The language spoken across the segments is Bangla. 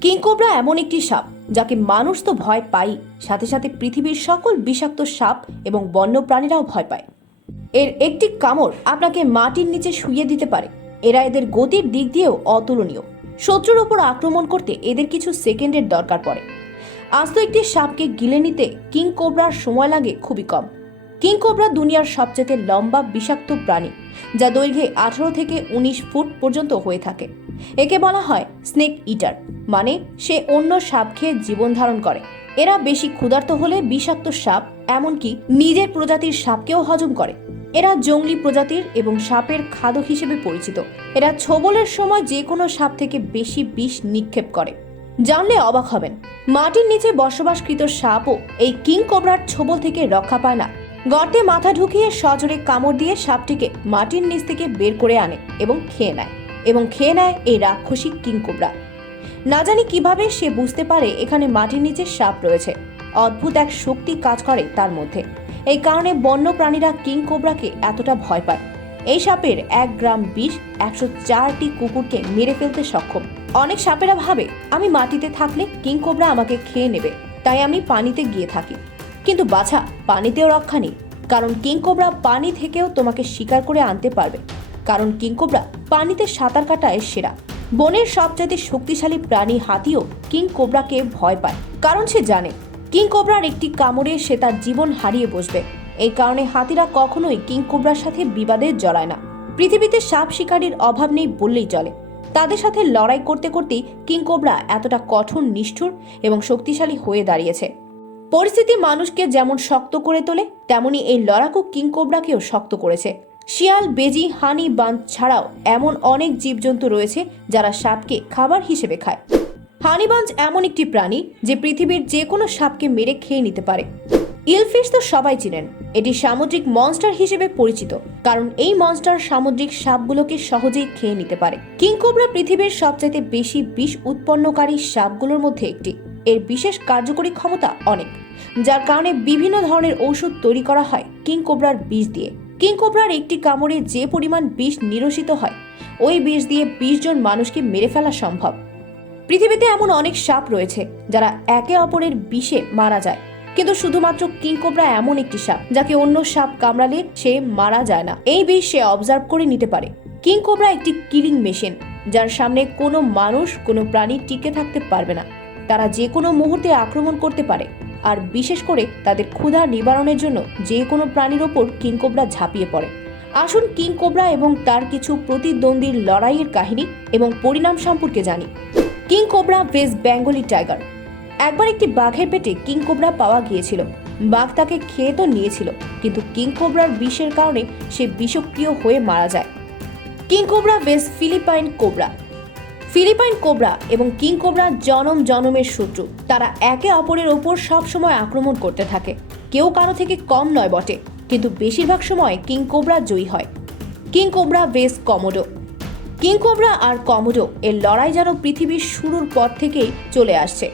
কিংকোবরা এমন একটি সাপ, যাকে মানুষ তো ভয় পাই সাথে সাথে পৃথিবীর সকল বিষাক্ত সাপ এবং বন্যপ্রাণীরাও ভয় পায়। এর একটি কামড় আপনাকে মাটির নিচে শুইয়ে দিতে পারে। এরা এদের গতির দিক দিয়েও অতুলনীয়। শত্রুর ওপর আক্রমণ করতে এদের কিছু সেকেন্ডের দরকার পড়ে। আস্ত একটি সাপকে গিলে নিতে কিং কোবরার সময় লাগে খুবই কম। কিং কোবরা দুনিয়ার সবচেয়ে লম্বা বিষাক্ত প্রাণী, যা দৈর্ঘ্যে আঠারো থেকে উনিশ ফুট পর্যন্ত হয়ে থাকে। একে বলা হয় স্নেক ইটার মানে সে অন্য সাপ খেয়ে জীবন ধারণ করে। এরা বেশি ক্ষুধার্ত হলে বিষাক্ত সাপ, এমনকি নিজের প্রজাতির সাপকেও হজম করে। এরা জঙ্গলি প্রজাতির এবং সাপের খাদক হিসেবে পরিচিত। এরা ছোবলের সময় যে কোনো সাপ থেকে বেশি বিষ নিক্ষেপ করে। জানলে অবাক হবেন, মাটির নিচে বসবাসকৃত সাপও এই কিং কোবরার ছোবল থেকে রক্ষা পায় না। গর্তে মাথা ঢুকিয়ে সজোরে কামড় দিয়ে সাপটিকে মাটির নিচ থেকে বের করে আনে এবং খেয়ে নেয়। এবং খেয়ে নেয় এই রাক্ষসী কিং কোবরা না জানি কীভাবে সে বুঝতে পারে এখানে মাটির নিচে সাপ রয়েছে। অদ্ভুত এক শক্তি কাজ করে তার মধ্যে। এই কারণে বন্য প্রাণীরা কিং কোবরাকে এতটা ভয় পায়। এই সাপের এক গ্রাম বিষ একশো চারটি কুকুরকে মেরে ফেলতে সক্ষম। অনেক সাপেরা ভাবে, আমি মাটিতে থাকলে কিং কোবরা আমাকে খেয়ে নেবে, তাই আমি পানিতে গিয়ে থাকি। কিন্তু বাছা, পানিতেও রক্ষা নেই, কারণ কিং কোবরা পানি থেকেও তোমাকে শিকার করে আনতে পারবে। কারণ কিং কোবরা পানিতে সাঁতার কাটায় সেরা। বনের সবচাইতে শক্তিশালী প্রাণী হাতিও কিং কোবরাকে ভয় পায়। কারণ সে জানে কিং কোবরার একটি কামড়ে সে তার জীবন হারিয়ে বসবে। এই কারণে হাতিরা কখনোই কিং কোবরার সাথে বিবাদে জড়ায় না। পৃথিবীতে সাপ শিকারীর অভাব নেই বললেই চলে। তাদের সাথে লড়াই করতে করতেই কিং কোবরা এতটা কঠোর, নিষ্ঠুর এবং শক্তিশালী হয়ে দাঁড়িয়েছে। পরিস্থিতি মানুষকে যেমন শক্ত করে তোলে, তেমনি এই লড়াকু কিং কোবরাকেও শক্ত করেছে। শিয়াল, বেজি, হানি, বাঁধ ছাড়াও এমন অনেক জীবজন্তু রয়েছে যারা সাপকে খাবার হিসেবে খায়। হানিবাঞ্জ এমন একটি প্রাণী যে পৃথিবীর যে কোনো সাপকে মেরে খেয়ে নিতে পারে। ইলফিশ তো সবাই চিনেন। এটি সামুদ্রিক মনস্টার হিসেবে পরিচিত, কারণ এই মনস্টার সামুদ্রিক সাপগুলোকে সহজেই খেয়ে নিতে পারে। কিংকোবরা পৃথিবীর সবচাইতে বেশি বিষ উৎপন্নকারী সাপগুলোর মধ্যে একটি। এর বিশেষ কার্যকরী ক্ষমতা অনেক, যার কারণে বিভিন্ন ধরনের ঔষধ তৈরি করা হয় কিংকোবরার বিষ দিয়ে। কিংকোবরার একটি কামড়ে যে পরিমাণ বিষ নিরসিত হয়, ওই বিষ দিয়ে বিশ জন মানুষকে মেরে ফেলা সম্ভব। পৃথিবীতে এমন অনেক সাপ রয়েছে, যারা একে অপরের বিষে মারা যায়। কিন্তু শুধুমাত্র কিংকোবরা এমন একটি সাপ, যাকে অন্য সাপ কামড়ালে সে মারা যায় না। এই বিষ সে অবজার্ভ করে নিতে পারে। কিংকোবরা একটি কিলিং মেশিন যার সামনে কোনো মানুষ, কোনো প্রাণী টিকে থাকতে পারবে না। তারা যে কোনো মুহূর্তে আক্রমণ করতে পারে। আর বিশেষ করে তাদের ক্ষুধা নিবারণের জন্য যে কোনো প্রাণীর ওপর কিংকোবরা ঝাঁপিয়ে পড়ে। আসুন কিংকোবরা এবং তার কিছু প্রতিদ্বন্দ্বীর লড়াইয়ের কাহিনী এবং পরিণাম সম্পর্কে জানি। King cobra Bengali tiger. একবার একটি বাঘের পেটে কিং কোবরা পাওয়া গিয়েছিল। বাঘ তাকে খেয়ে তো নিয়েছিল, কিন্তু কিং কোবরার বিষের কারণে সে বিষক্রিয় হয়ে মারা যায়। King cobra Philippine cobra. Philippine cobra এবং কিং কোবরা জনম জনমের শত্রু। তারা একে অপরের ওপর সবসময় আক্রমণ করতে থাকে। কেউ কারও থেকে কম নয় বটে, কিন্তু বেশিরভাগ সময় কিং কোবরা জয়ী হয়। কিং কোবরা ওয়েস্ট কমোডো। কিং কোবরা আর কমোডো এর লড়াই যেন পৃথিবীর শুরুর পর থেকেই চলে আসছে।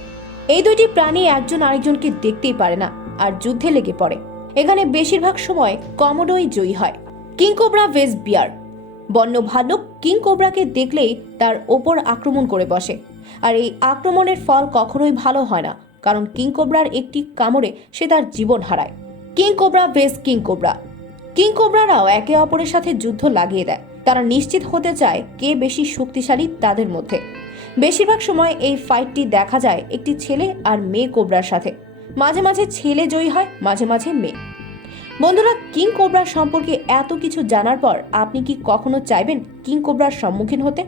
এই দুইটি প্রাণী একজন আরেকজনকে দেখতেই পারে না আর যুদ্ধে লেগে পড়ে। এখানে বেশিরভাগ সময় কমোডোই জয়ী হয়। কিং কোবরা ওয়েস্ট বিয়ার। বন্য ভাল্লুক কিং কোবরাকে দেখলেই তার ওপর আক্রমণ করে বসে। আর এই আক্রমণের ফল কখনোই ভালো হয় না, কারণ কিং কোবরার একটি কামড়ে সে তার জীবন হারায়। King cobra versus king cobra. King কোবরারাও একে অপরের সাথে যুদ্ধ লাগিয়ে দেয়। তারা নিশ্চিত হতে চায় কে বেশি শক্তিশালী তাদের মধ্যে। বেশিরভাগ সময় এই ফাইটটি দেখা যায় একটি ছেলে আর মেয়ে কোবরার সাথে। মাঝে মাঝে ছেলে জয়ী হয়, মাঝে মাঝে মেয়ে। বন্ধুরা কিং কোবরা সম্পর্কে এত কিছু জানার পর আপনি কি কখনো চাইবেন কিং কোবরার সম্মুখীন হতে?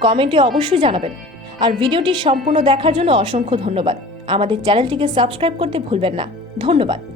কমেন্টে অবশ্যই জানাবেন। আর ভিডিওটি সম্পূর্ণ দেখার জন্য অসংখ্য ধন্যবাদ। আমাদের চ্যানেলটিকে সাবস্ক্রাইব করতে ভুলবেন না। ধন্যবাদ।